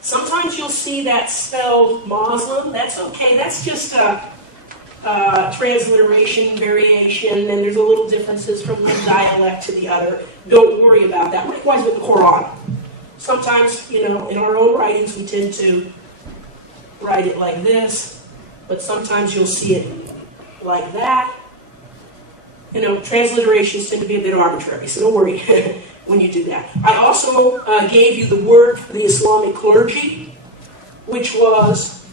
Sometimes you'll see that spelled Muslim. That's okay. That's just a transliteration, variation, and there's a little differences from one dialect to the other. Don't worry about that. Likewise with the Quran. Sometimes, in our own writings, we tend to write it like this, but sometimes you'll see it like that. Transliterations tend to be a bit arbitrary, so don't worry when you do that. I also gave you the word for the Islamic clergy, which was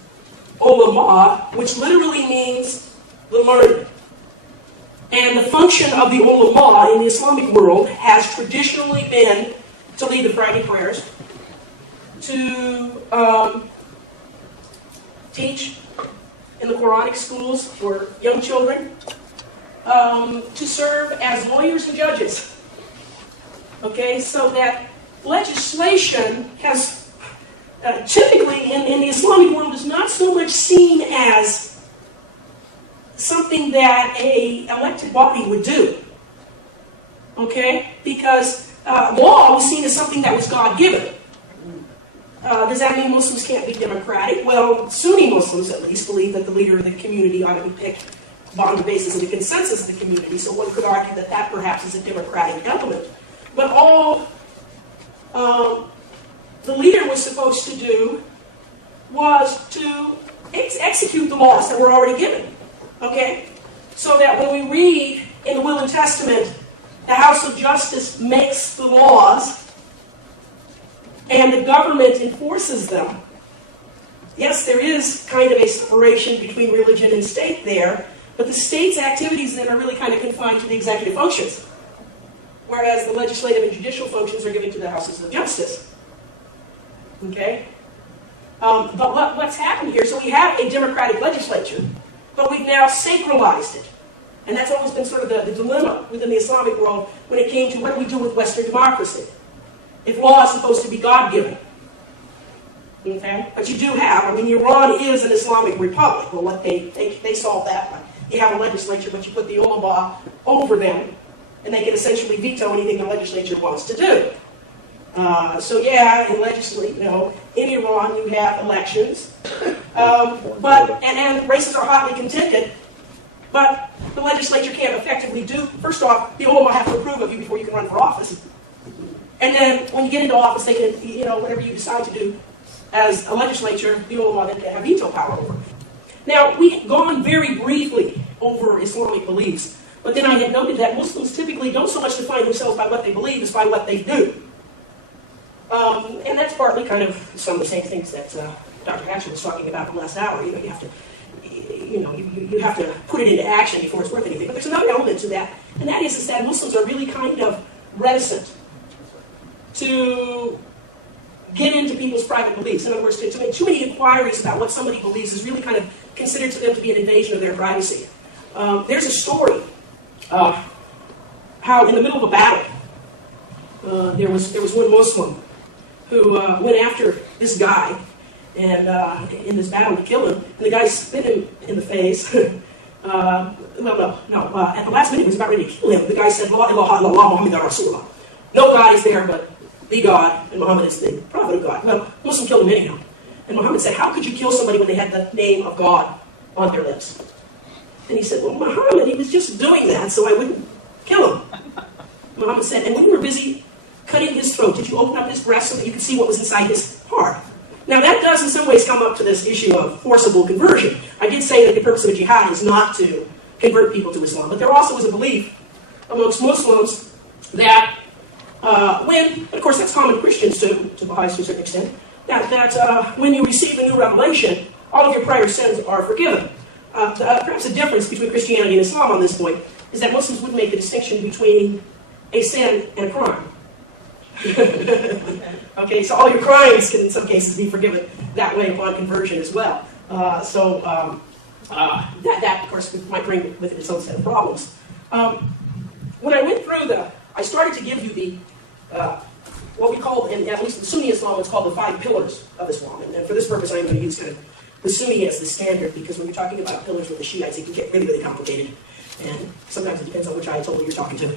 ulama, which literally means the learned. And the function of the ulama in the Islamic world has traditionally been to lead the Friday prayers, to teach in the Quranic schools for young children, to serve as lawyers and judges. Okay, so that legislation has typically in the Islamic world is not so much seen as something that a elected body would do. Okay, because law was seen as something that was God-given. Does that mean Muslims can't be democratic? Well, Sunni Muslims at least believe that the leader of the community ought to be picked on the basis of the consensus of the community, so one could argue that that perhaps is a democratic element. But all the leader was supposed to do was to execute the laws that were already given. Okay? So that when we read in the Will and Testament, the House of Justice makes the laws and the government enforces them. Yes, there is kind of a separation between religion and state there, but the state's activities then are really kind of confined to the executive functions, whereas the legislative and judicial functions are given to the Houses of Justice. Okay? But what's happened here, so we have a democratic legislature, but we've now sacralized it. And that's always been sort of the dilemma within the Islamic world when it came to what do we do with Western democracy? If law is supposed to be God-given. Okay? But you do have, Iran is an Islamic republic. Well, they solve that one. You have a legislature, but you put the ulama over them, and they can essentially veto anything the legislature wants to do. In Iran you have elections, and races are hotly contested, but the legislature can't effectively do, first off, the ulama have to approve of you before you can run for office. And then when you get into office, they can, whatever you decide to do as a legislature, the ulama then have veto power over. Now, we've gone very briefly over Islamic beliefs, but then I had noted that Muslims typically don't so much define themselves by what they believe as by what they do. And that's partly kind of some of the same things that Dr. Hatcher was talking about the last hour. You have to put it into action before it's worth anything. But there's another element to that, and that is that Muslims are really kind of reticent to get into people's private beliefs. In other words, to make too many inquiries about what somebody believes is really kind of considered to them to be an invasion of their privacy. There's a story how in the middle of a battle, there was one Muslim who went after this guy and in this battle to kill him, and the guy spit him in the face. At the last minute he was about ready to kill him. The guy said, "La ilaha illallah Muhammad Rasulullah." No God is there but the God, and Muhammad is the prophet of God. Well, Muslim killed him anyhow. And Muhammad said, how could you kill somebody when they had the name of God on their lips? And he said, well, Muhammad, he was just doing that so I wouldn't kill him. Muhammad said, and when you were busy cutting his throat, did you open up his breast so that you could see what was inside his heart? Now that does in some ways come up to this issue of forcible conversion. I did say that the purpose of a jihad is not to convert people to Islam, but there also is a belief amongst Muslims that of course that's common Christians too, to Baha'is to a certain extent, that when you receive a new revelation, all of your prior sins are forgiven. Perhaps the difference between Christianity and Islam on this point is that Muslims would make the distinction between a sin and a crime. Okay, so all your crimes can in some cases be forgiven that way upon conversion as well. That of course might bring with it its own set of problems. When I went through I started to give you the what we call, at least in Sunni Islam, it's called the 5 pillars of Islam. And for this purpose, I'm going to use kind of the Sunni as the standard, because when you're talking about pillars with the Shiites, it can get really, really complicated. And sometimes it depends on which ayatollah you're talking to.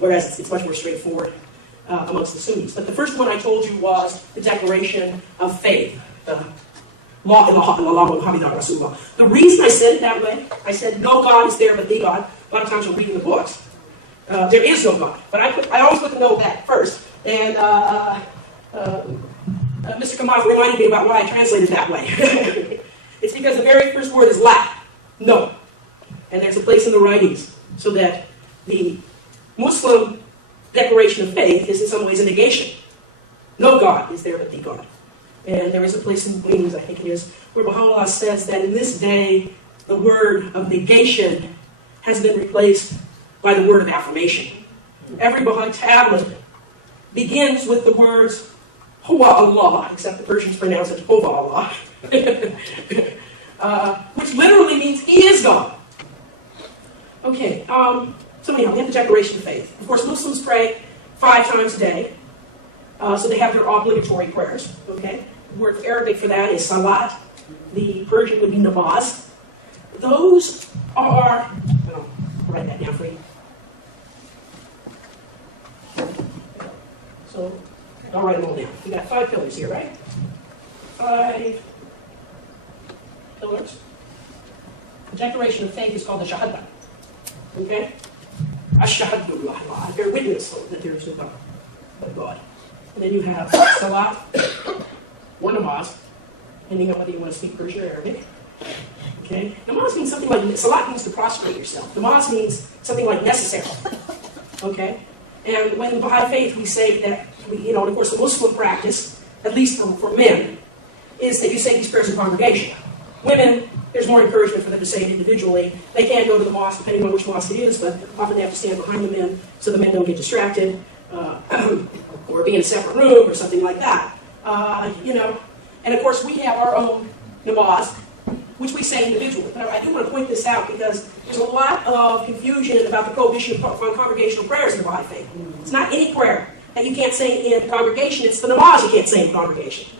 Whereas it's much more straightforward. amongst the Sunnis. But the first one I told you was the Declaration of Faith. La ilaha illallah Muhammadan Rasulullah. The reason I said it that way, I said no God is there but the God. A lot of times I'm reading the books. There is no God. But I always put the no back first. And Mr. Kamal reminded me about why I translated that way. It's because the very first word is la, no. And there's a place in the writings so that the Muslim declaration of faith is in some ways a negation. No God is there but the God. And there is a place in Wings, I think it is, where Baha'u'llah says that in this day, the word of negation has been replaced by the word of affirmation. Every Baha'i tablet begins with the words, Huwa Allah, except the Persians pronounce it Huwa Allah, which literally means He is God. Okay, so anyhow, we have the Declaration of Faith. Of course, Muslims pray 5 times a day. So they have their obligatory prayers, okay? The word for Arabic for that is salat. The Persian would be namaz. Those are, I'll write that down for you. So, I'll write them all down. We got 5 pillars here, right? 5 pillars. The Declaration of Faith is called the Shahada, okay? Ashhadu I bear witness that there is no God but God. And then you have salat, or namaz, depending on whether you want to speak Persian or Arabic. Okay? Namaz means something like, salat means to prostrate yourself. Namaz means something like necessary. Okay? And when in the Baha'i faith we say that, and of course the Muslim practice, at least for men, is that you say these prayers in congregation. Women, there's more encouragement for them to say it individually. They can't go to the mosque, depending on which mosque it is, but often they have to stand behind the men so the men don't get distracted. Or be in a separate room or something like that. And of course we have our own namaz, which we say individually. But I do want to point this out because there's a lot of confusion about the prohibition of congregational prayers in the Baha'i faith. It's not any prayer that you can't say in congregation, it's the namaz you can't say in congregation.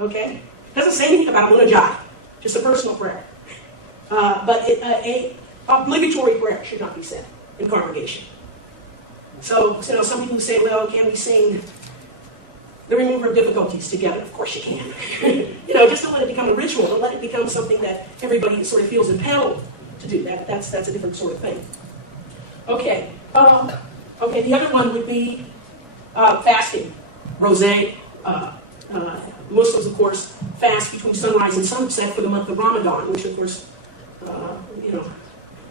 Okay? It doesn't say anything about munajat, just a personal prayer. But a obligatory prayer should not be said in congregation. So, some people say, well, can we sing the remover of difficulties together? Of course you can. Just don't let it become a ritual. Don't let it become something that everybody sort of feels impelled to do. That's a different sort of thing. Okay. The other one would be fasting. Rosé. Muslims, of course, fast between sunrise and sunset for the month of Ramadan, which, of course,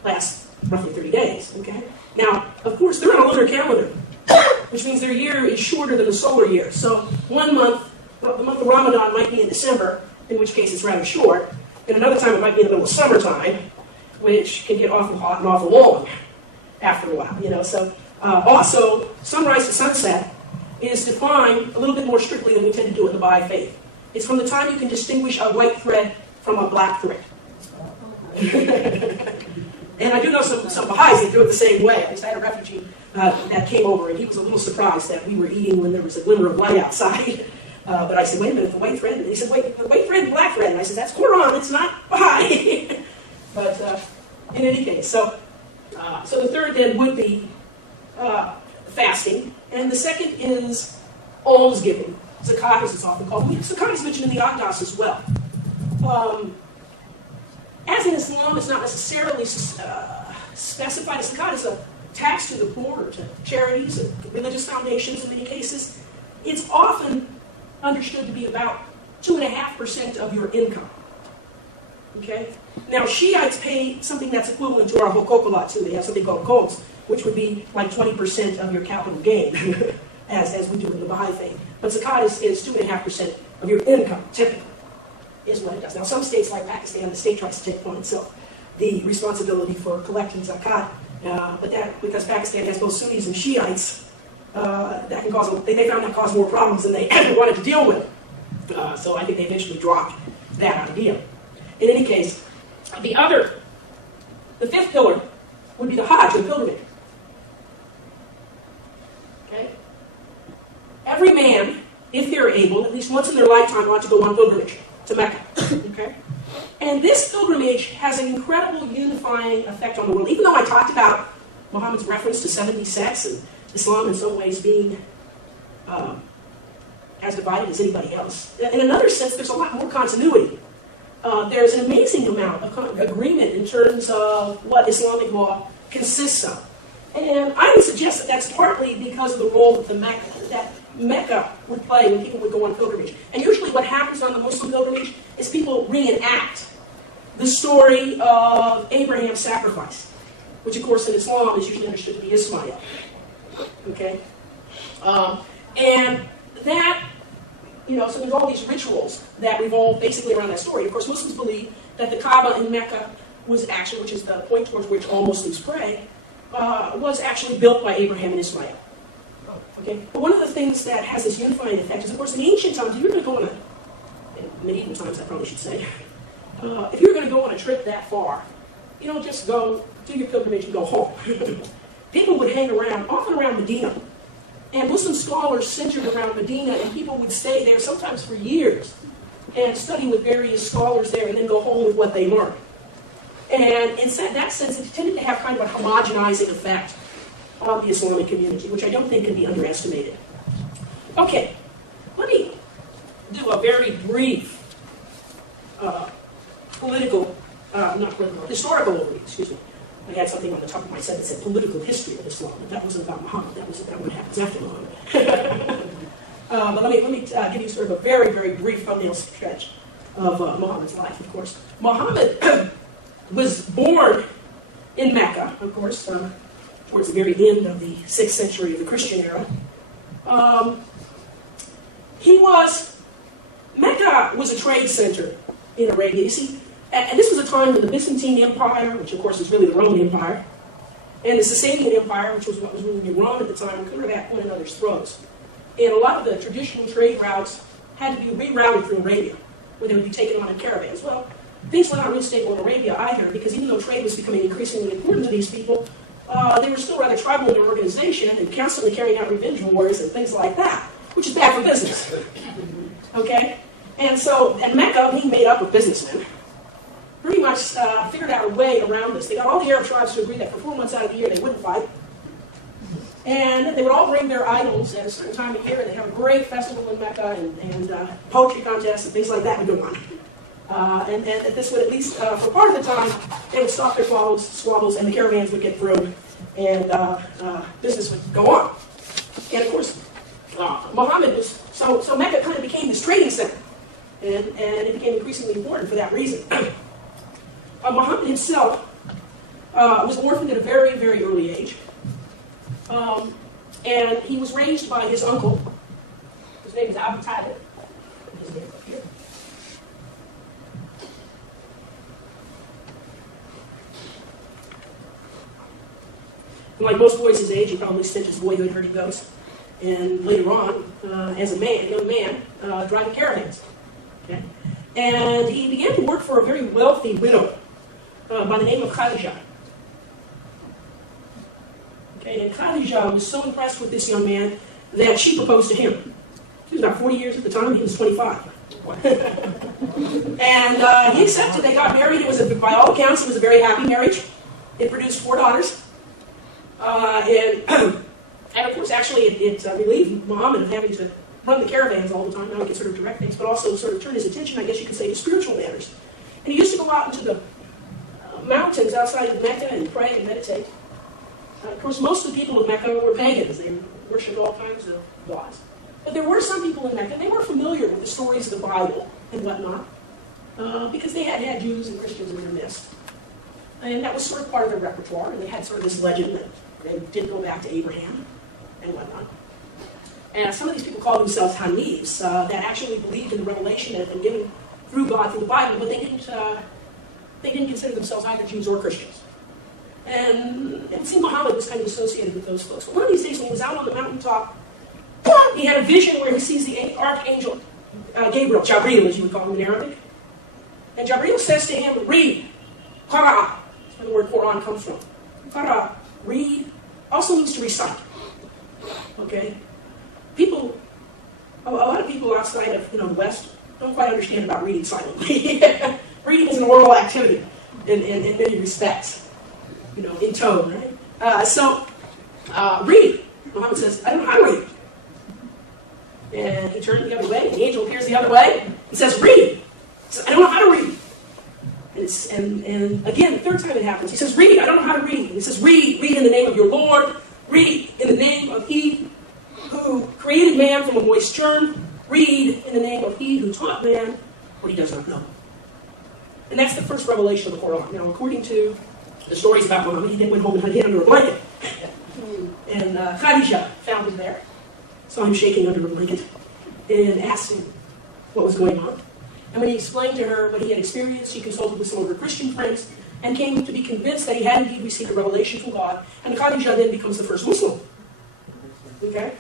lasts roughly 30 days. Okay. Now, of course, they're on a lunar calendar, which means their year is shorter than the solar year. So one month, the month of Ramadan might be in December, in which case it's rather short. And another time it might be in the middle of summertime, which can get awful hot and awful long after a while. So also, sunrise to sunset is defined a little bit more strictly than we tend to do in the Baha'i faith. It's from the time you can distinguish a white thread from a black thread. And I do know some Baha'is that do it the same way. I just had a refugee that came over, and he was a little surprised that we were eating when there was a glimmer of light outside. But I said, wait a minute, the white thread? And he said, wait, the white thread and black thread. And I said, that's Quran, it's not Baha'i. But in any case, so the third then would be fasting. And the second is almsgiving. Zakat, as it's often called. Zakat is mentioned in the Aqdas as well. As in Islam, it's not necessarily specified. Zakat is a tax to the poor, or to charities, and religious foundations in many cases. It's often understood to be about 2.5% of your income. Okay? Now, Shiites pay something that's equivalent to our huquq too. They have something called qobs, which would be like 20% of your capital gain, as we do in the Baha'i faith. But zakat is 2.5% of your income, typically, is what it does. Now, some states like Pakistan, the state tries to take upon itself the responsibility for collecting zakat, but that, because Pakistan has both Sunnis and Shiites, that can cause, they found that caused more problems than they wanted to deal with. So I think they eventually dropped that idea. In any case, the fifth pillar would be the Hajj, the pilgrimage. Okay? Every man, if they're able, at least once in their lifetime, ought to go on pilgrimage to Mecca. Okay? And this pilgrimage has an incredible unifying effect on the world. Even though I talked about Muhammad's reference to 70 sects and Islam in some ways being as divided as anybody else. In another sense, there's a lot more continuity. There's an amazing amount of agreement in terms of what Islamic law consists of. And I would suggest that that's partly because of the role that Mecca would play when people would go on pilgrimage. And usually what happens on the Muslim pilgrimage is people reenact the story of Abraham's sacrifice, which of course in Islam is usually understood to be Ismail. Okay? And that, so there's all these rituals that revolve basically around that story. Of course, Muslims believe that the Kaaba in Mecca was actually, which is the point towards which all Muslims pray, was actually built by Abraham and Ismail. Okay? But one of the things that has this unifying effect is, of course, in ancient times, if you're going to go on in medieval times, I probably should say, if you're going to go on a trip that far, you don't just go, do your pilgrimage and go home. People would hang around, often around Medina. And Muslim scholars centered around Medina, and people would stay there sometimes for years and study with various scholars there and then go home with what they learned. And in that sense, it tended to have kind of a homogenizing effect on the Islamic community, which I don't think can be underestimated. Okay, let me do a very brief historical overview, excuse me. I had something on the top of my set that said political history of Islam, but that wasn't about Muhammad. That was about what happens after Muhammad. But let me give you sort of a very, very brief thumbnail sketch of Muhammad's life, of course. Muhammad was born in Mecca, of course, towards the very end of the 6th century of the Christian era. Mecca was a trade center in Arabia. You see, and this was a time when the Byzantine Empire, which of course is really the Roman Empire, and the Sasanian Empire, which was what was ruling Iran at the time, were kind of at one another's throats. And a lot of the traditional trade routes had to be rerouted through Arabia, where they would be taken on in caravans. Well, things were not really stable in Arabia either, because even though trade was becoming increasingly important to these people, they were still rather tribal in their organization and constantly carrying out revenge wars and things like that, which is bad for business. Okay? And Mecca, being made up of businessmen, pretty much figured out a way around this. They got all the Arab tribes to agree that for 4 months out of the year they wouldn't fight. And they would all bring their idols at a certain time of year, and they'd have a great festival in Mecca, and poetry contests and things like that would go on. And this would, at least for part of the time, they would stop their squabbles, and the caravans would get through, and business would go on. And of course, Muhammad was, so Mecca kind of became this trading center, and it became increasingly important for that reason. Muhammad himself was orphaned at a very, very early age. And he was raised by his uncle. His name is Untitled. His name up here. And like most boys his age, he probably spent his boyhood herding goats. And later on, as a young man, driving caravans. Okay? And he began to work for a very wealthy widow by the name of Khadijah. Okay, and Khadijah was so impressed with this young man that she proposed to him. He was about 40 years at the time, he was 25. And he accepted, they got married. It was, by all accounts, it was a very happy marriage. It produced 4 daughters. And of course, actually, it relieved Muhammad of having to run the caravans all the time. Now he could sort of direct things, but also sort of turn his attention, I guess you could say, to spiritual matters. And he used to go out into the mountains outside of Mecca and pray and meditate. Of course, most of the people of Mecca were pagans. They worshipped all kinds of gods. But there were some people in Mecca, they were familiar with the stories of the Bible and whatnot, because they had Jews and Christians in their midst. And that was sort of part of their repertoire, and they had sort of this legend that they did go back to Abraham and whatnot. And some of these people called themselves Hanifs, that actually believed in the revelation that had been given through God through the Bible, but they didn't consider themselves either Jews or Christians. And it seemed Muhammad was kind of associated with those folks. But one of these days when he was out on the mountaintop, he had a vision where he sees the archangel Gabriel, Jabril as you would call him in Arabic. And Jabril says to him, read, Qara. That's where the word Quran comes from. Qara, read, also means to recite. Okay? A lot of people outside of the West don't quite understand about reading silently. Reading is an oral activity in many respects. In tone, right? Read. Muhammad says, I don't know how to read. he turned the other way, and the angel appears the other way and says, read. He says, I don't know how to read. And again, the third time it happens, he says, read, I don't know how to read. And he says, read in the name of your Lord. Read in the name of he who created man from a moist germ. Read in the name of he who taught man what he does not know. And that's the first revelation of the Quran. Now, according to the stories about Muhammad, he then went home and hid under a blanket. And Khadijah found him there, saw him shaking under a blanket, and asked him what was going on. And when he explained to her what he had experienced, he consulted with some of her Christian friends and came to be convinced that he had indeed received a revelation from God. And Khadijah then becomes the first Muslim. Okay?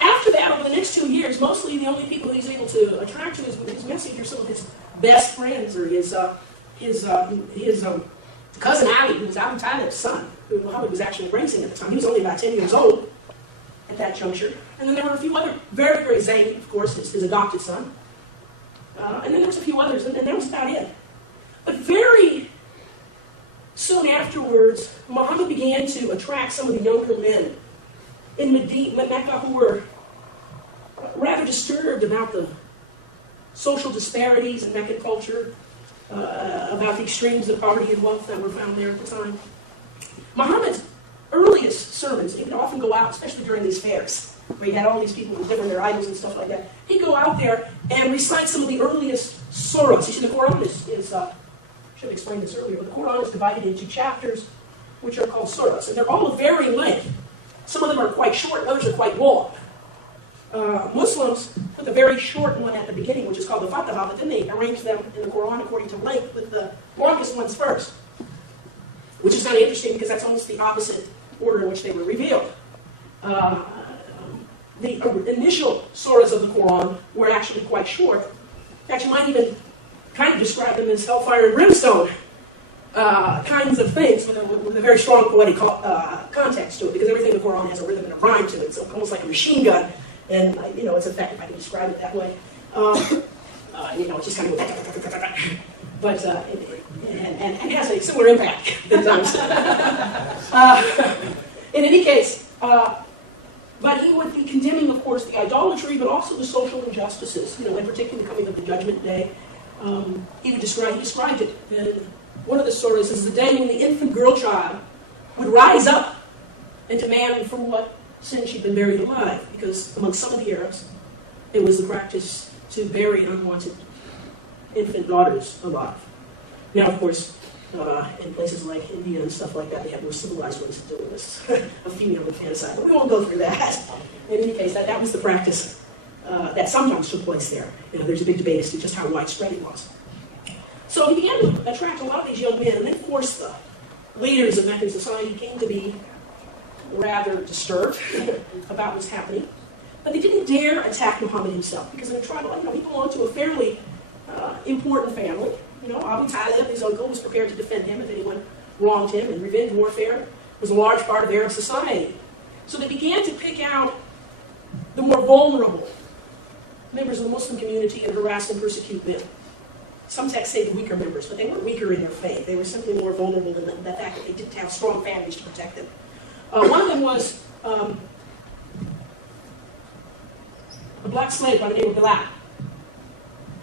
After that, over the next 2 years, mostly the only people he's able to attract to his message are some of his best friends, or his cousin Ali, who was Untitled son, who Muhammad was actually embracing at the time. He was only about 10 years old at that juncture. And then there were a few other, very, very Zayd, of course, his adopted son. And then there was a few others, and that was about it. But very soon afterwards, Muhammad began to attract some of the younger men in Mecca who were rather disturbed about the social disparities in Meccan culture, about the extremes of poverty and wealth that were found there at the time. Muhammad's earliest sermons, he would often go out, especially during these fairs, where he had all these people who different their idols and stuff like that. He'd go out there and recite some of the earliest surahs. You see, the Quran is I should have explained this earlier, but the Quran is divided into chapters, which are called surahs, and they're all of varying length. Some of them are quite short, others are quite long. Muslims put the very short one at the beginning, which is called the Fatiha, but then they arrange them in the Quran according to length, with the longest ones first. Which is kind of interesting because that's almost the opposite order in which they were revealed. The initial surahs of the Quran were actually quite short. In fact, you might even kind of describe them as hellfire and brimstone kinds of things with a very strong poetic context to it, because everything in the Quran has a rhythm and a rhyme to it. It's almost like a machine gun. And, it's effective, if I can describe it that way. It's just kind of but, and has a similar impact at times. In any case, but he would be condemning, of course, the idolatry, but also the social injustices, in particular the coming of the Judgment Day. He described it in one of the surahs as the day when the infant girl child would rise up and demand for what sin she'd been buried alive, because among some of the Arabs, it was the practice to bury unwanted infant daughters alive. Now, of course, in places like India and stuff like that, they have more civilized ways of doing this, a female infanticide, but we won't go through that. In any case, that was the practice that sometimes took place there. There's a big debate as to just how widespread it was. So he began to attract a lot of these young men, and then, of course, the leaders of Meccan society came to be rather disturbed about what's happening. But they didn't dare attack Muhammad himself, because in a tribal, he belonged to a fairly important family. Abu Talib, his uncle, was prepared to defend him if anyone wronged him, and revenge warfare was a large part of Arab society. So they began to pick out the more vulnerable members of the Muslim community and harass and persecute them. Some texts say the weaker members, but they weren't weaker in their faith. They were simply more vulnerable in the fact that they didn't have strong families to protect them. One of them was a black slave by the name of Bilal.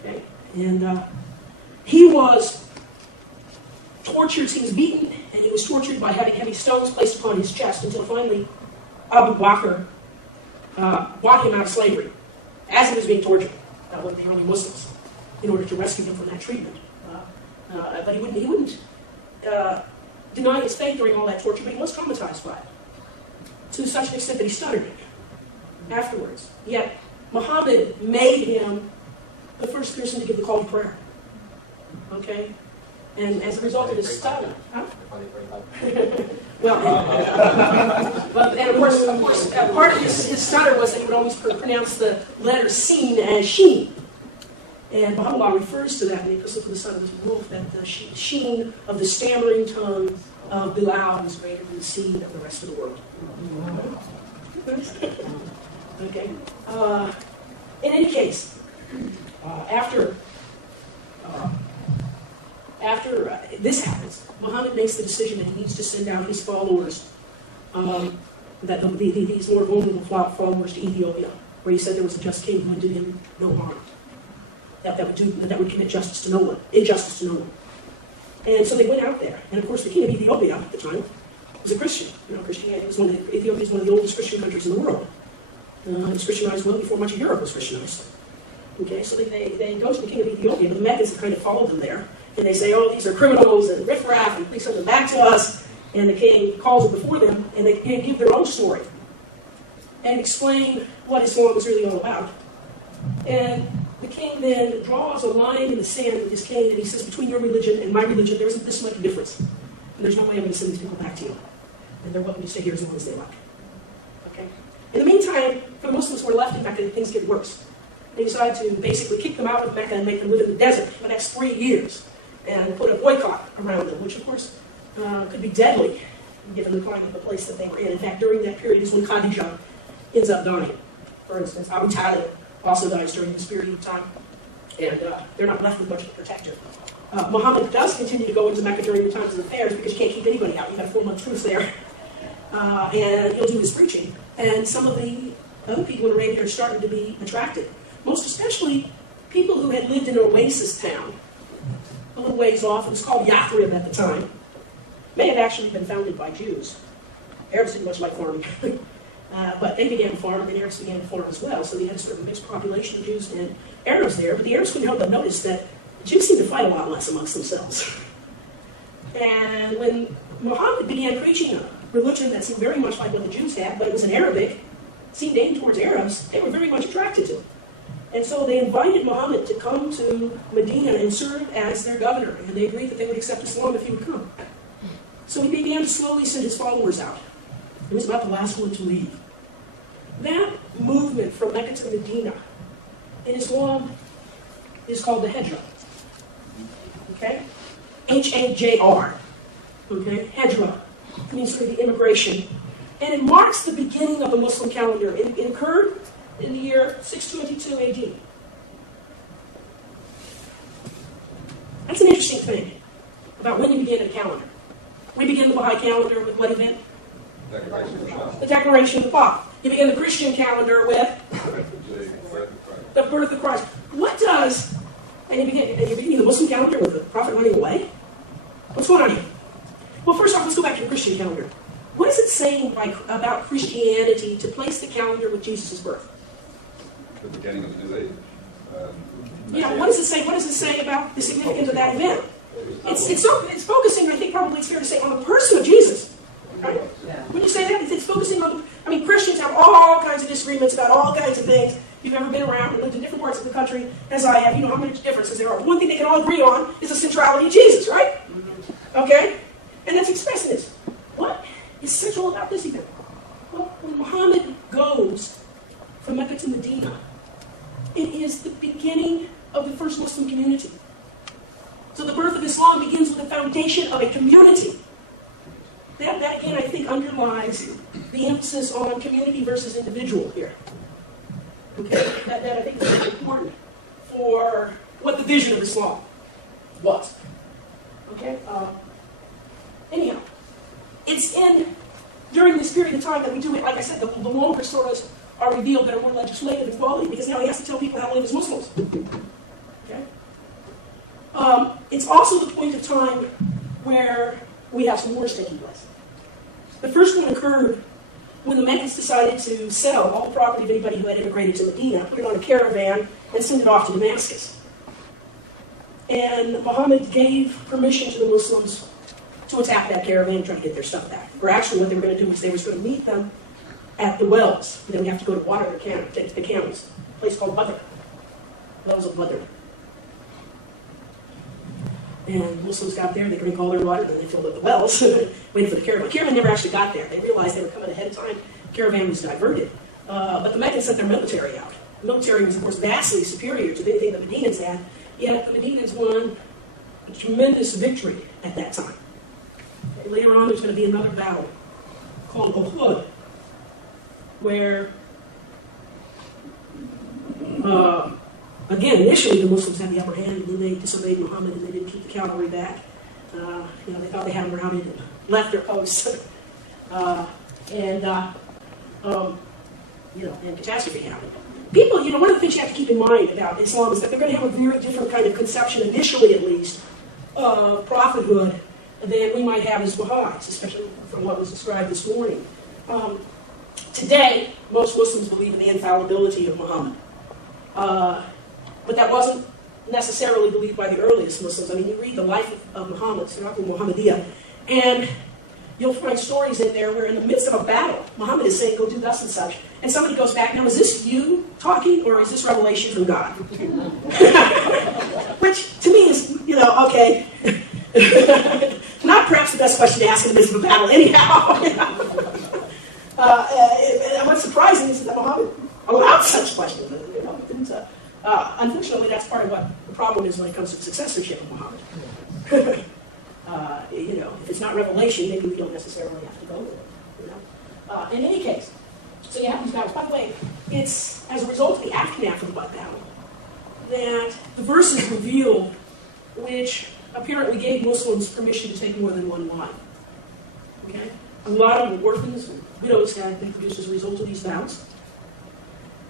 Okay? And he was tortured, he was beaten, and he was tortured by having heavy stones placed upon his chest until finally Abu Bakr bought him out of slavery as he was being tortured by one of the early Muslims in order to rescue him from that treatment. But he wouldn't deny his faith during all that torture, but he was traumatized by it, to such an extent that he stuttered afterwards. Yet Muhammad made him the first person to give the call to prayer. Okay? And as a result of his stutter, and of course, part of his stutter was that he would always pronounce the letter Seen as Sheen. And Baha'u'llah refers to that in the Epistle to the Son of the Wolf, that the sheen of the stammering tongue of Bilal was greater than the seed of the rest of the world. Okay? In any case, after this happens, Muhammad makes the decision that he needs to send out his followers, these more vulnerable followers to Ethiopia. where he said there was a just king who would do him no harm. That would commit justice to no one, injustice to no one. And so they went out there. And of course, the king of Ethiopia at the time was a Christian. Christianity was Ethiopia is one of the oldest Christian countries in the world. It was Christianized well before much of Europe was Christianized. Okay, so they go to the king of Ethiopia, but the Meccans have kind of followed them there. And they say, oh, these are criminals and riffraff, and please send them back to us. And the king calls them before them, and they give their own story and explain what Islam is really all about. And the king then draws a line in the sand with his cane, and he says, between your religion and my religion, there isn't this much difference. And there's no way I'm going to send these people back to you. And they're welcome to stay here as long as they like. Okay? In the meantime, for the Muslims who are left in Mecca, things get worse. They decide to basically kick them out of Mecca and make them live in the desert for the next 3 years and put a boycott around them, which of course could be deadly given the climate of the place that they were in. In fact, during that period is when Khadija ends up dying. For instance, Abu Talib also dies during this period of time, and they're not left with much of a protector. Muhammad does continue to go into Mecca during the times of affairs because you can't keep anybody out. You've got a 4-month truce there. And he'll do his preaching. And some of the other people in Arabia are starting to be attracted. Most especially people who had lived in an oasis town a little ways off. It was called Yathrib at the time. May have actually been founded by Jews. Arabs didn't much like farming. But they began to farm, and Arabs began to farm as well. So they had a sort of mixed population of Jews and Arabs there. But the Arabs couldn't help but notice that the Jews seemed to fight a lot less amongst themselves. And when Muhammad began preaching a religion that seemed very much like what the Jews had, but it was in Arabic, seemed aimed towards Arabs, they were very much attracted to it. And so they invited Muhammad to come to Medina and serve as their governor. And they agreed that they would accept Islam if he would come. So he began to slowly send his followers out. He was about the last one to leave. That movement from Mecca to Medina in Islam is called the Hijra. Okay? H-A-J-R. Okay? Hijra means for the immigration. And it marks the beginning of the Muslim calendar. It occurred in the year 622 AD. That's an interesting thing about when you begin a calendar. We begin the Baha'i calendar with what event? The Declaration of the Prophet. You begin the Christian calendar with the birth of Christ. What does, and you begin the Muslim calendar with the Prophet running away? What's going on here? Well, first off, let's go back to the Christian calendar. What is it saying about Christianity to place the calendar with Jesus' birth? The beginning of the new age. What does it say? What does it say about the significance of that event? It's focusing, I think probably it's fair to say, on the person of Jesus. Right? Yeah. When you say that, it's focusing on, Christians have all kinds of disagreements about all kinds of things. If you've ever been around and lived in different parts of the country, as I have, you know how many differences there are. One thing they can all agree on is the centrality of Jesus, right? Okay? And that's expressing this. What is central about this event? Well, when Muhammad goes from Mecca to Medina, it is the beginning of the first Muslim community. So the birth of Islam begins with the foundation of a community. That again, I think, underlies the emphasis on community versus individual here. Okay? That I think is very important for what the vision of Islam was. Okay? Anyhow, it's during this period of time that we do it, like I said, the longer stories are revealed that are more legislative in quality, because now he has to tell people how to live as Muslims. Okay? It's also the point of time where we have some wars taking place. The first one occurred when the Meccans decided to sell all the property of anybody who had immigrated to Medina, put it on a caravan, and send it off to Damascus. And Muhammad gave permission to the Muslims to attack that caravan and try to get their stuff back. Or actually what they were going to do was they were going to meet them at the wells. And then we have to go to water the camels. A place called Badr. Wells of Badr. And Muslims got there, they drank all their water, and then they filled up the wells, waiting for the caravan. The caravan never actually got there. They realized they were coming ahead of time. The caravan was diverted. But the Meccans sent their military out. The military was, of course, vastly superior to anything the Medinans had, yet the Medinans won a tremendous victory at that time. And later on, there's going to be another battle called Uhud, where again, initially the Muslims had the upper hand, and then they disobeyed Muhammad and they didn't keep the cavalry back. They thought they had them routed and left their posts. And catastrophe happened. people, one of the things you have to keep in mind about Islam is that they're going to have a very different kind of conception, initially at least, of prophethood than we might have as Baha'is, especially from what was described this morning. Today, most Muslims believe in the infallibility of Muhammad. But that wasn't necessarily believed by the earliest Muslims. I mean, you read the life of Muhammad, Sirah al-Muhammadiyah, and you'll find stories in there where in the midst of a battle, Muhammad is saying, go do thus and such. And somebody goes back, now is this you talking or is this revelation from God? Which to me is, okay. Not perhaps the best question to ask in the midst of a battle anyhow. And what's surprising is that Muhammad allowed such questions. Unfortunately, that's part of what the problem is when it comes to the successorship of Muhammad. If it's not revelation, maybe we don't necessarily have to go with it. In any case, so you have these battles. By the way, it's as a result of the aftermath of the battle that the verses reveal which apparently gave Muslims permission to take more than one wife. Okay? A lot of orphans and widows had been produced as a result of these vows.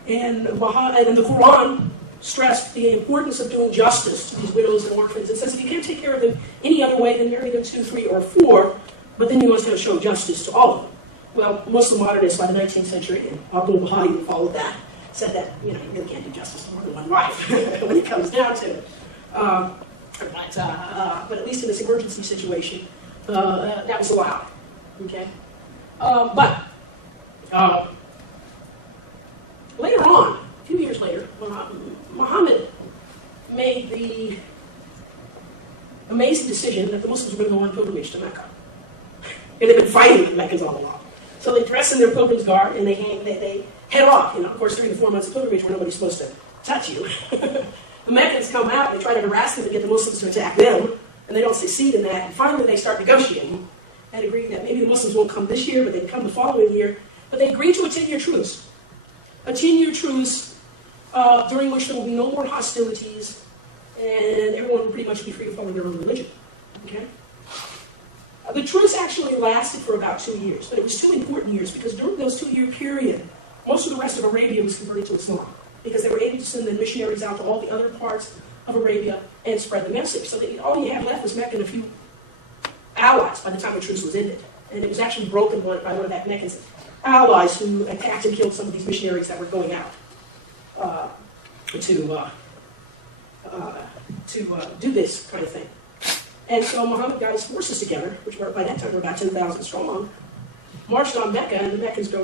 And the Quran stressed the importance of doing justice to these widows and orphans. It says if you can't take care of them any other way than marry them 2, 3, or 4, but then you must have shown justice to all of them. Well, Muslim modernists by the 19th century, and Baha'i who followed that, said that you really can't do justice to more than one wife when it comes down to it. But at least in this emergency situation, that was allowed. Okay, but later on, a few years later, Muhammad made the amazing decision that the Muslims were going to go on pilgrimage to Mecca. And they've been fighting the Meccans all along. So they dress in their pilgrim's garb and they head off. Of course, during the 4 months of pilgrimage where nobody's supposed to touch you. The Meccans come out and they try to harass them to get the Muslims to attack them. And they don't succeed in that. And finally they start negotiating and agree that maybe the Muslims won't come this year, but they come the following year. But they agree to a 10-year truce. A 10-year truce during which there will be no more hostilities and everyone will pretty much be free to follow their own religion. Okay? The truce actually lasted for about 2 years, but it was 2 important years because during those 2-year period, most of the rest of Arabia was converted to Islam because they were able to send the missionaries out to all the other parts of Arabia and spread the message. So all you had left was Mecca and a few allies by the time the truce was ended. And it was actually broken by one of that Meccan's allies who attacked and killed some of these missionaries that were going out to do this kind of thing. And so Muhammad got his forces together, which were by that time were about 10,000 strong, marched on Mecca, and the Meccans go,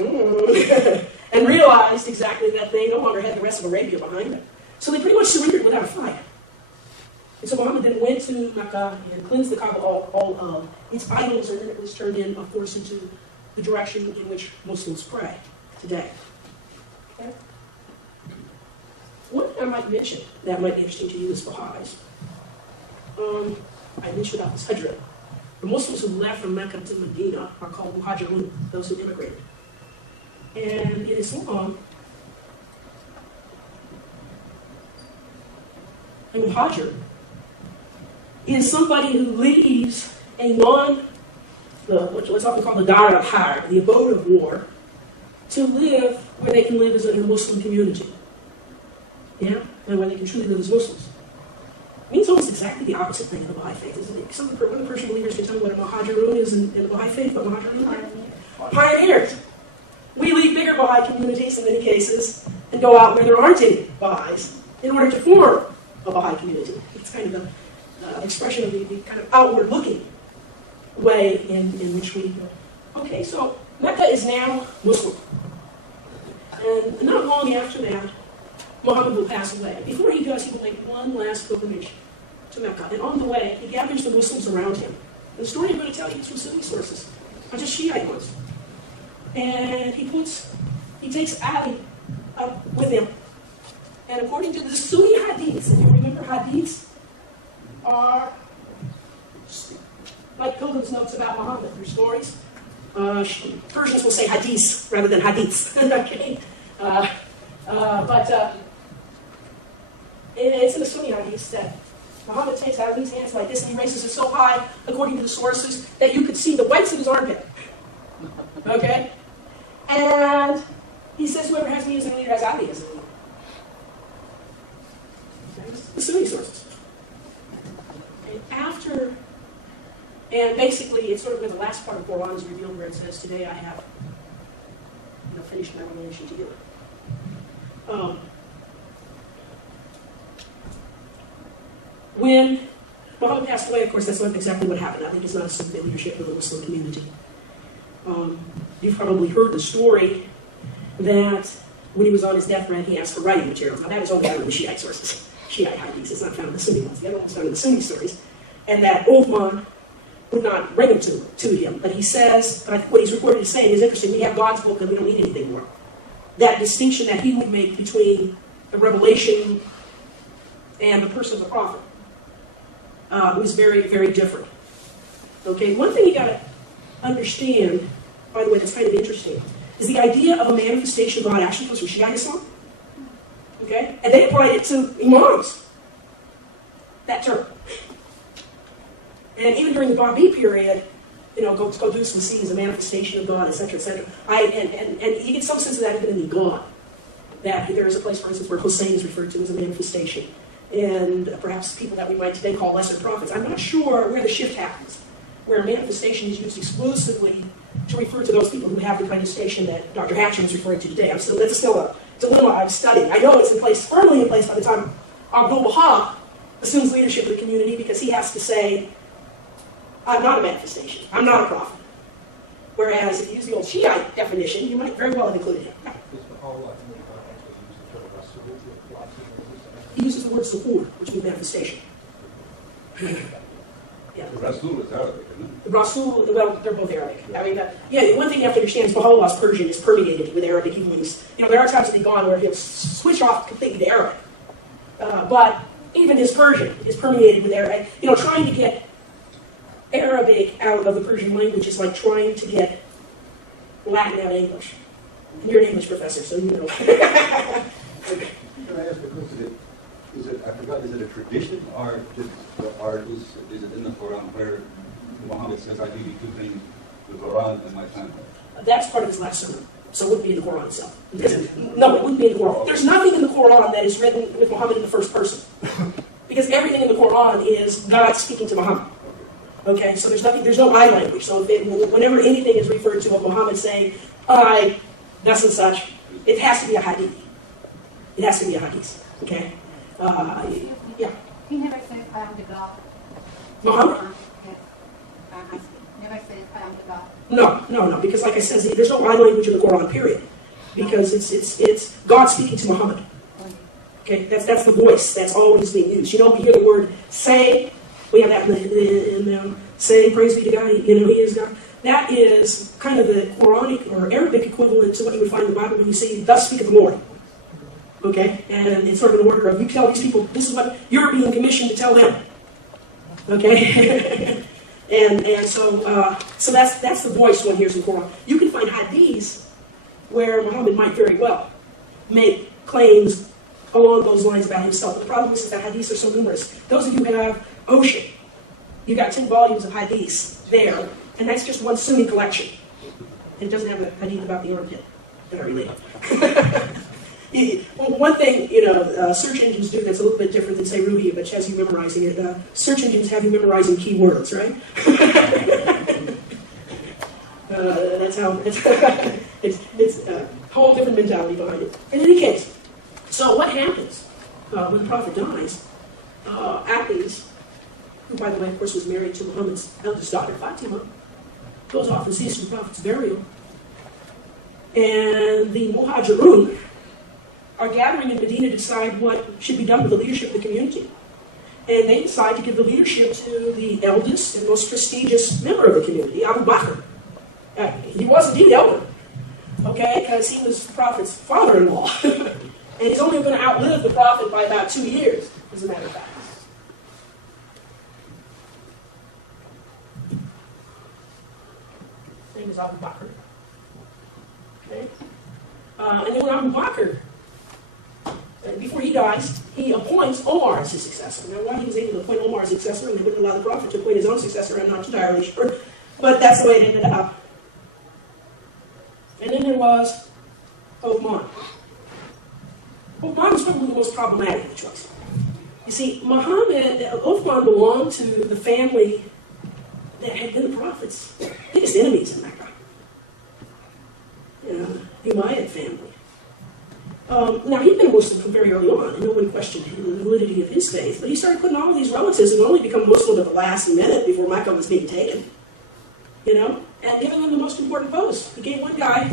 and realized exactly that they no longer had the rest of Arabia behind them. So they pretty much surrendered without a fight. And so Muhammad then went to Mecca and cleansed the Kaaba all of its idols, and then it was turned in, of course, into the direction in which Muslims pray today. Okay? One thing I might mention that might be interesting to you as Baha'is. I mentioned about this Hijra. The Muslims who left from Mecca to Medina are called Muhajirun, those who immigrated. And in Islam, a Muhajir is somebody who leaves a what's often called the Dar al-Harb, the abode of war, to live where they can live as in a Muslim community. Yeah? And where they can truly live as Muslims. It means almost exactly the opposite thing in the Baha'i faith, isn't it? One of the Persian believers can tell me what a Muhajirun is in the Baha'i faith, but Muhajirun are pioneers. We leave bigger Baha'i communities in many cases and go out where there aren't any Baha'is in order to form a Baha'i community. It's kind of the expression of the kind of outward-looking way in which we go. Okay, so Mecca is now Muslim. And not long after that, Muhammad will pass away. Before he does, he will make one last pilgrimage to Mecca. And on the way, he gathers the Muslims around him. And the story I'm going to tell you is from Sunni sources, not just Shiite ones. And he takes Ali up with him. And according to the Sunni hadiths, if you remember hadiths, are like pilgrim's notes about Muhammad, they're stories. Persians will say hadiths rather than hadiths. Okay? But it's in the Sunni hadiths that Muhammad takes out of his hands like this and he raises it so high, according to the sources, that you could see the whites of his armpit. Okay? And he says, whoever has me as a leader has Ali as a leader. The Sunni sources. Okay, and basically, it's sort of where the last part of the Quran is revealed, where it says, "Today I have, finished my revelation to you." When Muhammad passed away, of course, that's not exactly what happened. I think it's not assumed the leadership of the Muslim community. You've probably heard the story that when he was on his deathbed, he asked for writing materials. Now, that is only found in the Shiite sources, Shiite hadiths. It's not found in the Sunni ones. The other one's found in the Sunni stories. And that Uthman would not bring them to him. But he says, but I think what he's reported as saying is interesting. We have God's book and we don't need anything more. That distinction that he would make between the revelation and the person of the prophet was very, very different. Okay, one thing you got to understand, by the way, that's kind of interesting, is the idea of a manifestation of God actually comes from Shiite Islam. Okay? And they applied it to imams, that term. And even during the Baha'i period, Qudus was seen as a manifestation of God, etc., etc. And you get some sense of that even in the God. That there is a place, for instance, where Hussein is referred to as a manifestation. And perhaps people that we might today call lesser prophets. I'm not sure where the shift happens, where manifestation is used exclusively to refer to those people who have the kind of station that Dr. Hatcher is referring to today. That's still a dilemma I'm studying. I know it's firmly in place by the time Abdul Baha assumes leadership of the community, because he has to say, I'm not a manifestation. I'm not a prophet. Whereas if you use the old Shiite definition, you might very well have included him. He uses the word suhoor, which means manifestation. Yeah. The Rasul is Arabic, isn't it? The Rasul, well, they're both Arabic. I mean, one thing you have to understand is Baha'u'llah's Persian is permeated with Arabic. Even when there are times in the Quran where he'll switch off completely to Arabic. But even his Persian is permeated with Arabic. Trying to get Arabic out of the Persian language is like trying to get Latin out of English. And you're an English professor, so you know. Can I ask a question? Is it a tradition, or is it in the Quran where Muhammad says, I give you two things, the Quran and my family? That's part of his last sermon, so it wouldn't be in the Quran itself. No, it wouldn't be in the Quran. There's nothing in the Quran that is written with Muhammad in the first person. Because everything in the Quran is God speaking to Muhammad. Okay, so there's no I language. So whenever anything is referred to of Muhammad saying, I, thus and such, it has to be a hadith. It has to be a hadith. Okay? Yeah. He never says, I am the God. Muhammad? Yes. Never says, I am the God. No, because like I said, there's no I language in the Quran, period. Because it's God speaking to Muhammad. Okay, that's the voice. That's always being used. You don't hear the word say. We have that in say, praise be to God, he is God. That is kind of the Quranic or Arabic equivalent to what you would find in the Bible when you say, thus speaketh the Lord. Okay? And it's sort of an order of, you tell these people, this is what you're being commissioned to tell them. Okay? and so that's the voice one hears in the Quran. You can find hadiths where Muhammad might very well make claims along those lines about himself. But the problem is that hadiths are so numerous. Those of you who have Ocean, you've got 10 volumes of hadiths there, and that's just one Sunni collection. And it doesn't have a hadith about the armpit that I relate. Well, one thing, search engines do that's a little bit different than, say, Rudy, which has you memorizing it. Search engines have you memorizing keywords, right? That's how, it's a whole different mentality behind it. In any case, so what happens when the prophet dies? Apis, who, by the way, of course, was married to Muhammad's eldest daughter, Fatima, goes off and sees the prophet's burial. And the Muhajirun are gathering in Medina to decide what should be done with the leadership of the community. And they decide to give the leadership to the eldest and most prestigious member of the community, Abu Bakr. He was indeed elder, okay, because he was the prophet's father-in-law. And he's only going to outlive the prophet by about 2 years, as a matter of fact. His name is Abu Bakr. Okay? And then when Abu Bakr, before he dies, he appoints Omar as his successor. Now, why he was able to appoint Omar as his successor and they wouldn't allow the prophet to appoint his own successor, I'm not entirely sure. But that's the way it ended up. And then there was Uthman. Uthman was probably the most problematic of the choice. You see, Uthman belonged to the family that had been the Prophet's biggest enemies in Mecca. The Umayyad family. Now, he'd been a Muslim from very early on, and no one questioned the validity of his faith, but he started putting all of these relatives and only become Muslim at the last minute before Mecca was being taken. And giving them the most important post. He gave one guy,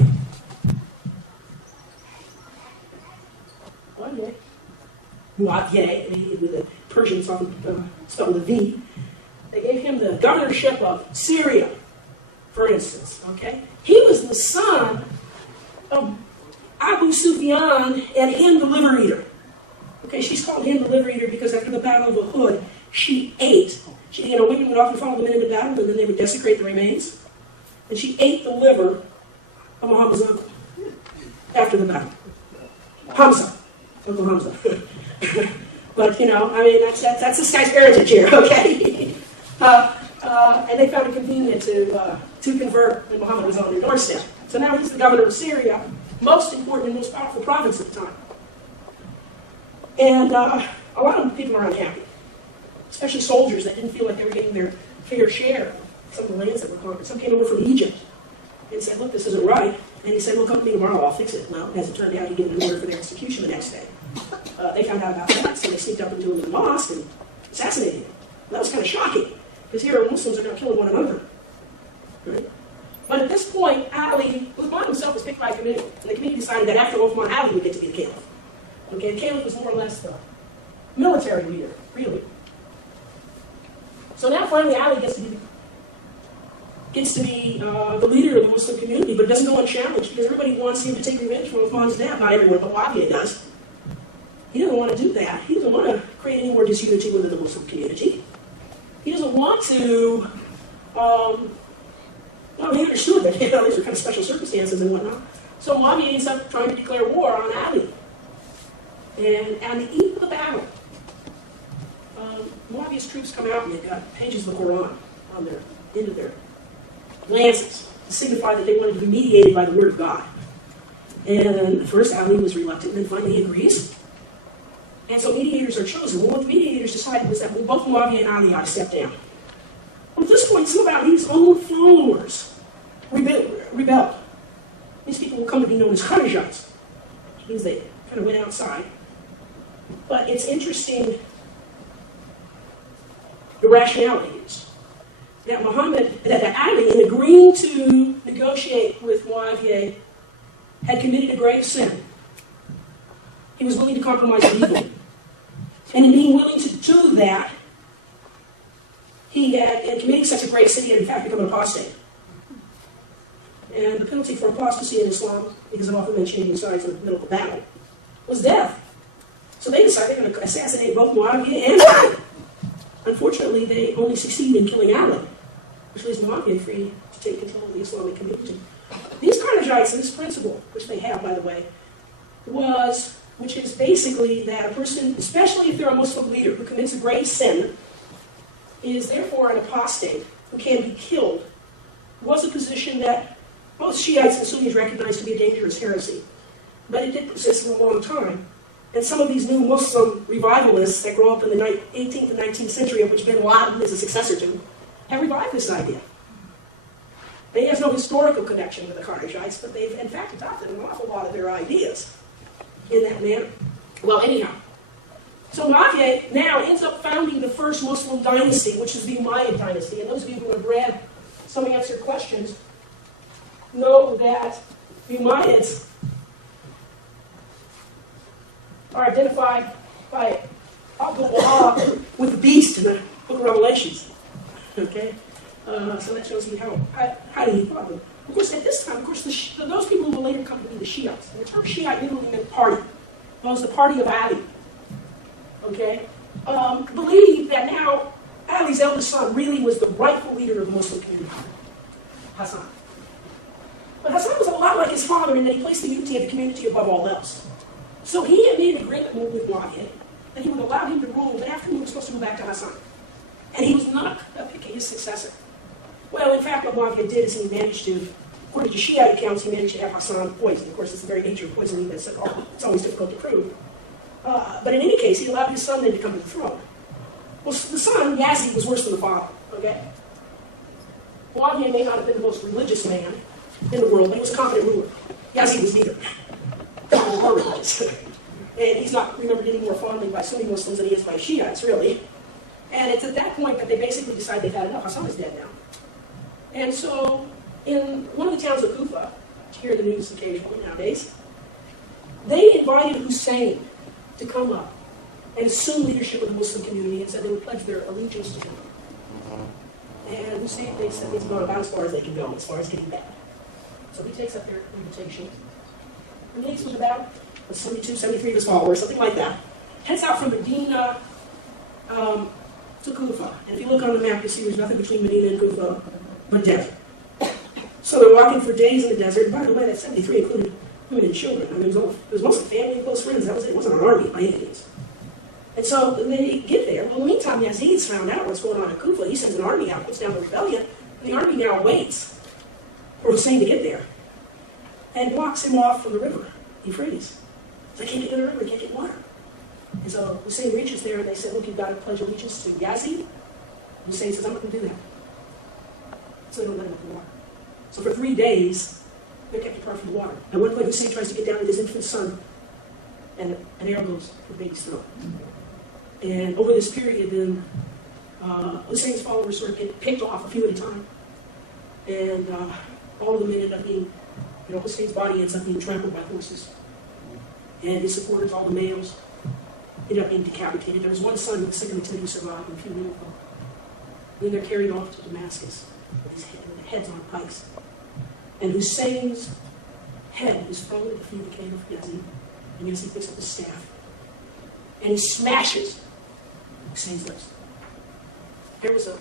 Muawiyah, with the Persians spelled with a V. They gave him the governorship of Syria, for instance. Okay, he was the son of Abu Sufyan and Hind the liver eater. Okay, she's called Hind the liver eater because after the Battle of Uhud, she ate. Women would often follow the men into battle, and then they would desecrate the remains. And she ate the liver of Muhammad's uncle after the battle. Hamza. Uncle Hamza. But, that's this guy's heritage here, okay? And they found it convenient to convert when Muhammad was on their doorstep. So now he's the governor of Syria, most important and most powerful province at the time. And a lot of people are unhappy, especially soldiers that didn't feel like they were getting their fair share of some of the lands that were conquered. Some came over from Egypt and said, look, this isn't right. And he said, well, come to me tomorrow, I'll fix it. Well, as it turned out, he gave an order for their execution the next day. They found out about that, so they sneaked up into a mosque and assassinated him. That was kind of shocking, because here Muslims are now killing one another. Right? But at this point, Uthman himself was picked by a committee, and the committee decided that after Uthman, Ali would get to be the caliph. Okay, the caliph was more or less the military leader, really. So now finally Ali gets to be the leader of the Muslim community, but it doesn't go unchallenged because everybody wants him to take revenge for Uthman's death. Not everyone, but Muawiyah does. He doesn't want to do that. He doesn't want to create any more disunity within the Muslim community. He doesn't want to, he understood that these are kind of special circumstances and whatnot. So Muawiyah ends up trying to declare war on Ali. And on the eve of the battle, Muawiyah's troops come out and they've got pages of the Quran on their end of their lances to signify that they wanted to be mediated by the word of God. And at first Ali was reluctant, and then finally he agrees. And so mediators are chosen. Well, what the mediators decided was that both Muawiyah and Ali ought to step down. Well, at this point, some of Ali's own followers rebelled. These people will come to be known as Kharijites, which means they kind of went outside. But it's interesting the rationality is that Ali, in agreeing to negotiate with Muawiyah, had committed a grave sin. He was willing to compromise with evil. And in being willing to do that, in committing such a grave sin, he had in fact become an apostate. And the penalty for apostasy in Islam, because of often mentioning the sides in the middle of the battle, was death. So they decided they're going to assassinate both Muawiyah and Ali. Unfortunately, they only succeeded in killing Ali, which leaves Muawiyah free to take control of the Islamic community. These Kharijites, and this principle, which they have, by the way, which is basically that a person, especially if they're a Muslim leader who commits a grave sin, is therefore an apostate who can be killed, was a position that both Shiites and Sunnis recognized to be a dangerous heresy. But it did persist for a long time. And some of these new Muslim revivalists that grow up in the 18th and 19th century, of which bin Laden is a successor to, have revived this idea. They have no historical connection with the Kharijites, but they've in fact adopted an awful lot of their ideas in that manner. Well, anyhow, so Muawiyah now ends up founding the first Muslim dynasty, which is the Umayyad dynasty. And those of you who have read some answered questions know that the Umayyads are identified by Allah with the beast in the book of Revelations. Okay? So that shows you how he thought of them. Of course, at this time, those people who will later come to be the Shiites. And the term Shiite literally meant party. Well, it was the party of Ali. Okay? Believe that now Ali's eldest son really was the rightful leader of the Muslim community, Hassan. But Hassan was a lot like his father in that he placed the unity of the community above all else. So he had made an agreement with Muawiyah that he would allow him to rule, but after he was supposed to move back to Hassan. And he was not picking his successor. Well, in fact, what Muawiyah did is he managed to, according to Shiite accounts, he managed to have Hassan poisoned. Of course, it's the very nature of poisoning that's it's always difficult to prove. But in any case, he allowed his son then to come to the throne. Well, the son, Yazid, was worse than the father, okay? Muawiyah may not have been the most religious man in the world, but he was a competent ruler. Yazid was neither. He was more religious. And he's not remembered any more fondly by Sunni Muslims than he is by Shiites, really. And it's at that point that they basically decide they've had enough. Hassan is dead now. And so, in one of the towns of Kufa, which you hear in the news occasionally nowadays, they invited Hussein to come up and assume leadership of the Muslim community and said they would pledge their allegiance to him. And Hussein, they said he's gone about as far as they can go, as far as getting bad. So he takes up their invitation. And meets with about 72, 73 of his followers, something like that. Heads out from Medina to Kufa. And if you look on the map, you'll see there's nothing between Medina and Kufa but desert. So they're walking for days in the desert. And by the way, that 73 included women and children. I mean, it was mostly family and close friends. That was it. It wasn't an army by any means. And so they get there. Well, in the meantime, Yazid's found out what's going on in Kufa. He sends an army out, puts down the rebellion, and the army now waits for Hussein to get there and blocks him off from the river, Euphrates. So I can't get to the river, I can't get water. And so Hussein reaches there, and they said, look, you've got to pledge allegiance to Yazid. Hussein says, I'm not going to do that. So they don't let him get the water. So for 3 days, they're kept apart from the water. At one point, Hussein tries to get down with his infant son, and an arrow goes for the baby's throat. And over this period, then, Hussein's followers sort of get picked off a few at a time. And all of them end up being, Hussein's body ends up being trampled by horses. And his supporters, all the males, end up being decapitated. There was one son who was second lieutenant who survived and a few men fell. Then they're carried off to Damascus with his heads on pikes. And Hussein's head is thrown at the feet of the caliph Yazid. And Yazid picks up his staff. And he smashes Hussein's lips. There was a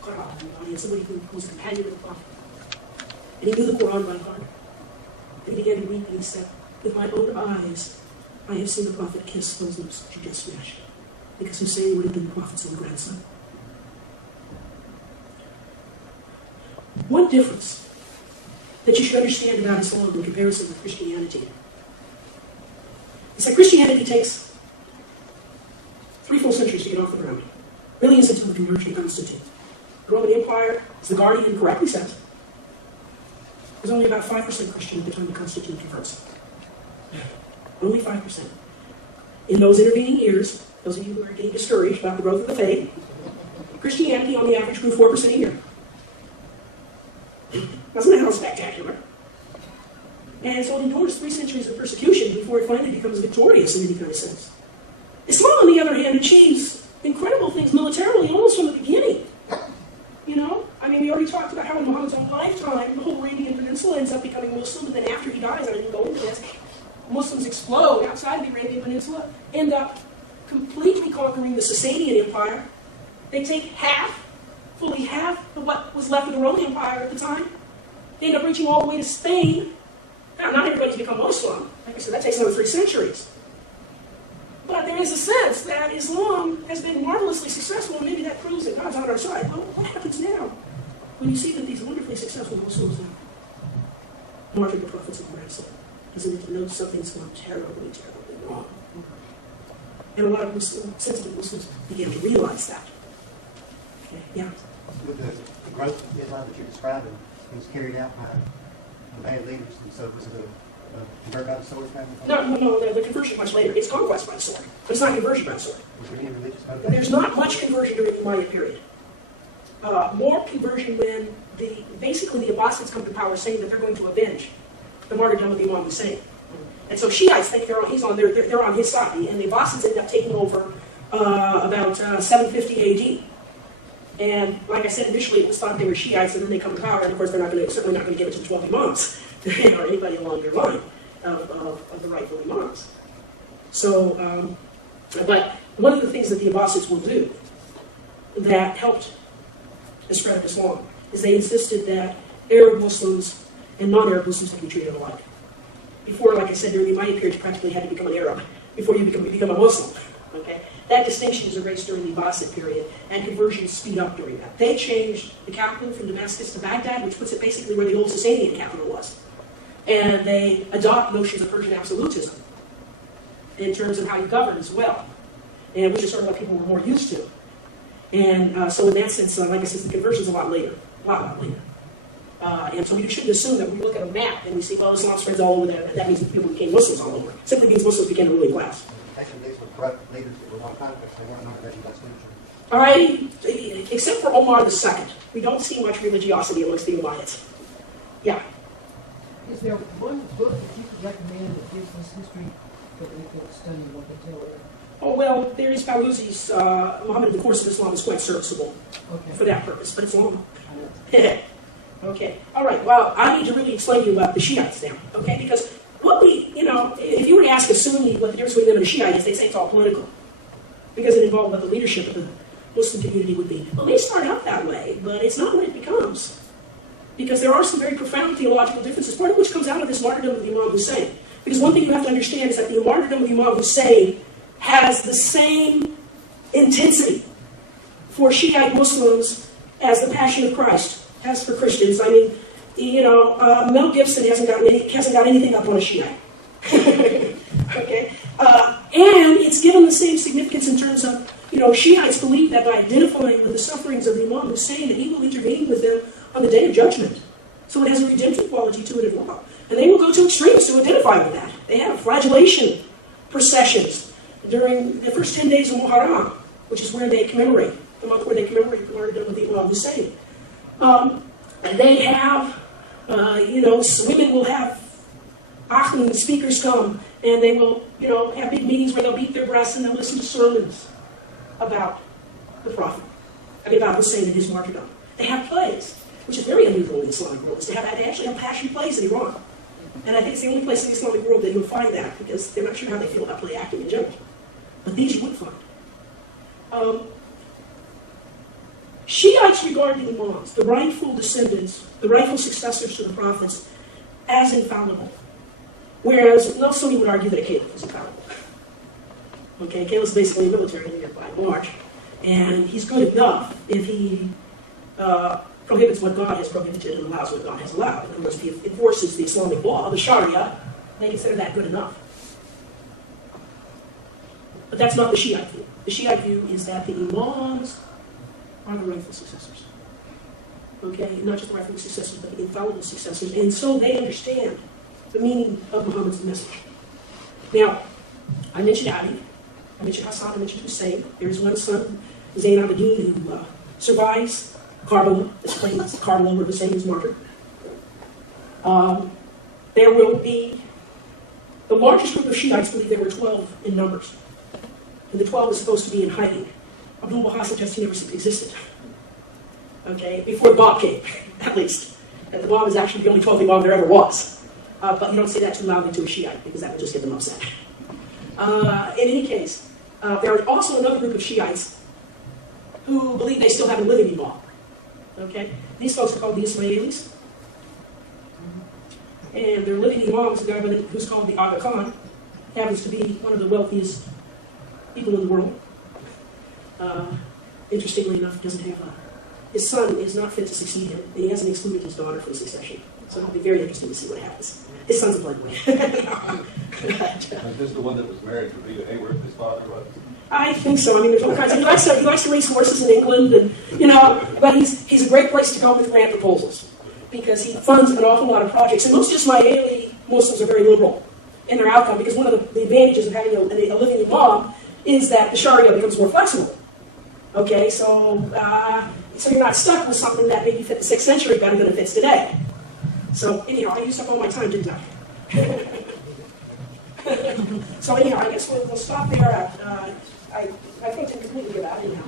Quran in the audience, somebody who was a companion of the Prophet. And he knew the Quran by heart. And he began to weep and he said, with my own eyes, I have seen the Prophet kiss those lips that you just smashed. Because Hussein would have been the Prophet's own grandson. One difference that you should understand about Islam in comparison with Christianity is that Christianity takes 3 full centuries to get off the ground. Really is until the conversion of Constantine. The Roman Empire, as the Guardian correctly says, was only about 5% Christian at the time that Constantine converts. Only 5%. In those intervening years, those of you who are getting discouraged about the growth of the faith, Christianity on the average grew 4% a year. Wasn't that how spectacular? And so it endures 3 centuries of persecution before it finally becomes victorious in any kind of sense. Islam, on the other hand, achieves incredible things militarily almost from the beginning. I mean, we already talked about how in Muhammad's own lifetime, the whole Arabian Peninsula ends up becoming Muslim, and then after he dies, I didn't go into this, Muslims explode outside the Arabian Peninsula, end up completely conquering the Sasanian Empire. They take fully half of what was left of the Roman Empire at the time. They end up reaching all the way to Spain. Now, not everybody's become Muslim. Like I said, that takes another 3 centuries. But there is a sense that Islam has been marvelously successful, and maybe that proves that God's on our side. Well, what happens now when you see that these wonderfully successful Muslims now martyred the prophets of grandson? Doesn't it denote something's gone terribly, terribly wrong? And a lot of sensitive Muslims began to realize that. Okay, yeah? With the growth of Islam that you're describing, it was carried out by bad leaders, and so was it a convert by the sword family? No, the conversion much later. It's conquest by the sword, but it's not conversion by the sword. Was there any religious motivation? There's not much conversion during the Umayyad period. More conversion when basically the Abbasids come to power saying that they're going to avenge the martyrdom of Imam Hussein. And so Shiites think they're on his side, and the Abbasids end up taking over about 750 AD. And like I said, initially it was thought they were Shiites, and then they come to power, and of course they're certainly not going to give it to the 12 Imams, or anybody along their line of the rightful Imams. So, but one of the things that the Abbasids will do that helped the spread of Islam is they insisted that Arab Muslims and non-Arab Muslims had to be treated alike. Before, like I said, during the Umayyad period, you practically had to become an Arab before you become a Muslim. Okay? That distinction is erased during the Abbasid period, and conversions speed up during that. They changed the capital from Damascus to Baghdad, which puts it basically where the old Sasanian capital was. And they adopt notions of Persian absolutism. in terms of how you govern as well, and which is sort of what people were more used to. And so in that sense, like I said, the conversion's a lot later, a lot later. And so we shouldn't assume that when we look at a map and we see, well, Islam spreads all over there, that means that people became Muslims all over. Simply means Muslims became a ruling class. Actually, these were corrupt leaders that were not conquered. They weren't not ready by scripture. All right, except for Omar II, we don't see much religiosity amongst the Umayyads. Yeah. Is there one book that you could recommend that gives us history that we could study what they tell us? Oh, well, there is Falusi's Muhammad in the Course of Islam is quite serviceable for that purpose, but it's long. Okay, all right, well, I need to really explain to you about the Shiites now, okay? Because what we, if you were to ask a Sunni what the difference between them and a Shiite is, they'd say it's all political. Because it involved what the leadership of the Muslim community would be. Well, they start out that way, but it's not what it becomes. Because there are some very profound theological differences, part of which comes out of this martyrdom of Imam Hussein. Because one thing you have to understand is that the martyrdom of Imam Hussein has the same intensity for Shiite Muslims as the Passion of Christ has for Christians. I mean, Mel Gibson hasn't got anything up on a Shiite. Okay? And it's given the same significance in terms of, Shiites believe that by identifying with the sufferings of Imam Hussein, that he will intervene with them on the day of judgment. So it has a redemptive quality to it as well. And they will go to extremes to identify with that. They have flagellation processions during the first 10 days of Muharram, which is where they commemorate, the month where they commemorate the martyrdom of Imam Hussein. And they have, women will have Ahmed speakers come, and they will, have big meetings where they'll beat their breasts and they'll listen to sermons about the Prophet, about Hussein and his martyrdom. They have plays, which is very unusual in the Islamic world. They actually have passion plays in Iran. And I think it's the only place in the Islamic world that you'll find that, because they're not sure how they feel about play acting in general. But these you would find. Shiites regard the Imams, the rightful descendants, the rightful successors to the prophets, as infallible. Whereas no Sunni would argue that a caliph was infallible. Okay, a caliph is basically a military leader by and large. And he's good enough if he prohibits what God has prohibited and allows what God has allowed. In other words, if he enforces the Islamic law, the Sharia, they consider that good enough. But that's not the Shiite view. The Shiite view is that the Imams are the rightful successors. Okay, not just the rightful successors, but the infallible successors. And so they understand the meaning of Muhammad's message. Now, I mentioned Ali, I mentioned Hassan, I mentioned Hussein. There is one son, Zayn Abidin, who survives Karbala, this famous Karbala where Hussein was martyred. There will be, the largest group of Shiites believe there were 12 in numbers. And the 12 is supposed to be in hiding. Abdul Baha suggests he never existed. Okay, before the Bab came, at least. And the Bab is actually the only 12th Imam there ever was. But you don't say that too loudly to a Shiite, because that would just get them upset. In any case, there is also another group of Shiites who believe they still have a living Imam. Okay? These folks are called the Ismailis. And their living Imam is a guy who's called the Aga Khan. Happens to be one of the wealthiest people in the world. Interestingly enough, doesn't have his son is not fit to succeed him, and he hasn't excluded his daughter from succession. So it'll be very interesting to see what happens. His son's a blood boy. Is this the one that was married to Rita Hayworth, his father was? I think so. I mean, there's all kinds of, he likes to race horses in England, and but he's a great place to go with grant proposals, because he funds an awful lot of projects. And most Ismaili Muslims are very liberal in their outcome, because one of the advantages of having a living Imam is that the Sharia becomes more flexible. Okay, so you're not stuck with something that maybe fit the 6th century better than it fits today. So anyhow, I used up all my time, didn't I? So anyhow, I guess we'll stop there. I think to completely get out anyhow.